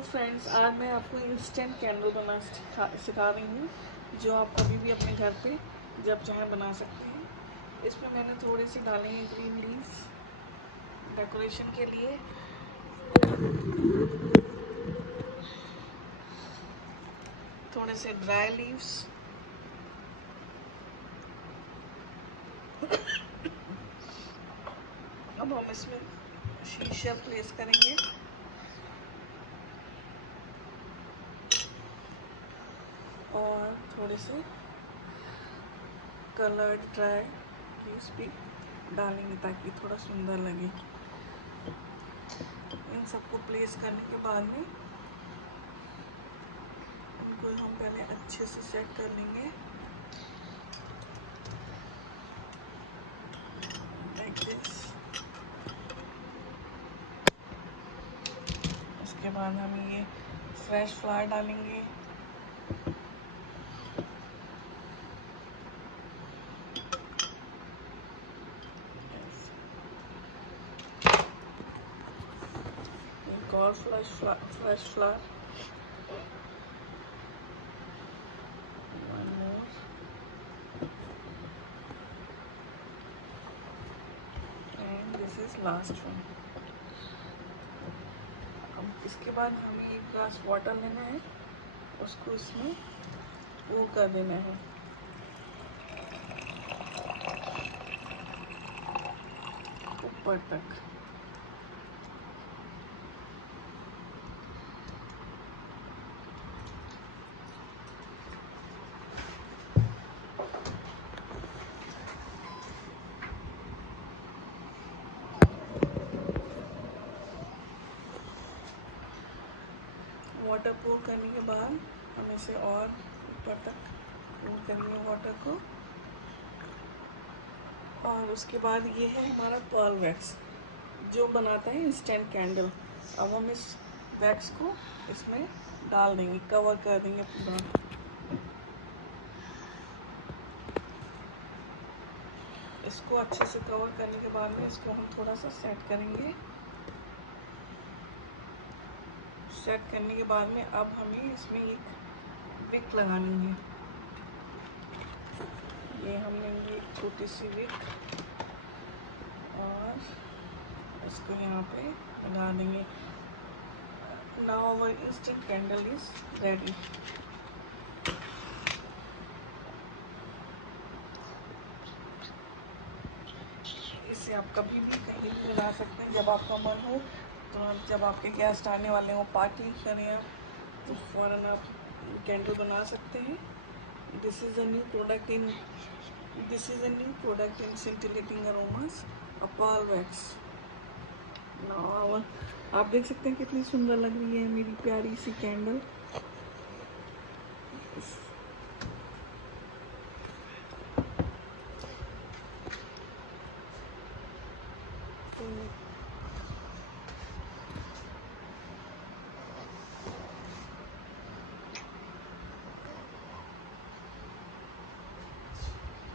Hello friends, आज मैं आपको इंस्टेंट कैंडल बनाना सिखा रही हूँ, जो आप कभी भी अपने घर पे जब चाहे बना सकते हैं। इसमें मैंने थोड़े से डाले हैं ग्रीन लीव्स डेकोरेशन के लिए, थोड़े से ड्राई लीव्स, अब हम इसमें शीशा प्लेस करेंगे और थोड़े से कलर्ड ड्राई लीव्स भी डालेंगे ताकि थोड़ा सुंदर लगे। इन सबको प्लेस करने के बाद में इनको हम पहले अच्छे से सेट कर लेंगे लाइक दिस। उसके बाद हम ये फ्रेश फ्लावर डालेंगे, एक और fresh flower, one more, and this is last one. अब इसके बाद हमें एक ग्लास वाटर लेना है, उसको इसमें pour कर देना है। ऊपर तक वाटर pour करने के बाद हम इसे और ऊपर तक pour करेंगे वाटर को। और उसके बाद ये है हमारा पर्ल वैक्स जो बनाता है इंस्टेंट कैंडल। अब हम इस वैक्स को इसमें डाल देंगे, कवर कर देंगे पूरा। इसको अच्छे से कवर करने के बाद में इसको हम थोड़ा सा सेट करेंगे। सेट करने के बाद में अब हमें इसमें एक विक लगानी है। ये हम लेंगे एक छोटी सी विक और इसको यहाँ पे लगा देंगे। Now our instant candle is ready. इसे आप कभी भी कहीं भी लगा सकते हैं, जब आपका मन हो, तो जब आपके गेस्ट आने वाले हो, पार्टी करें आप, तो फ़ौरन आप कैंडल बना सकते हैं। This is a new product in scintillating aromas, a pearl wax। Now आप देख सकते हैं कितनी सुंदर लग रही है मेरी प्यारी सी कैंडल।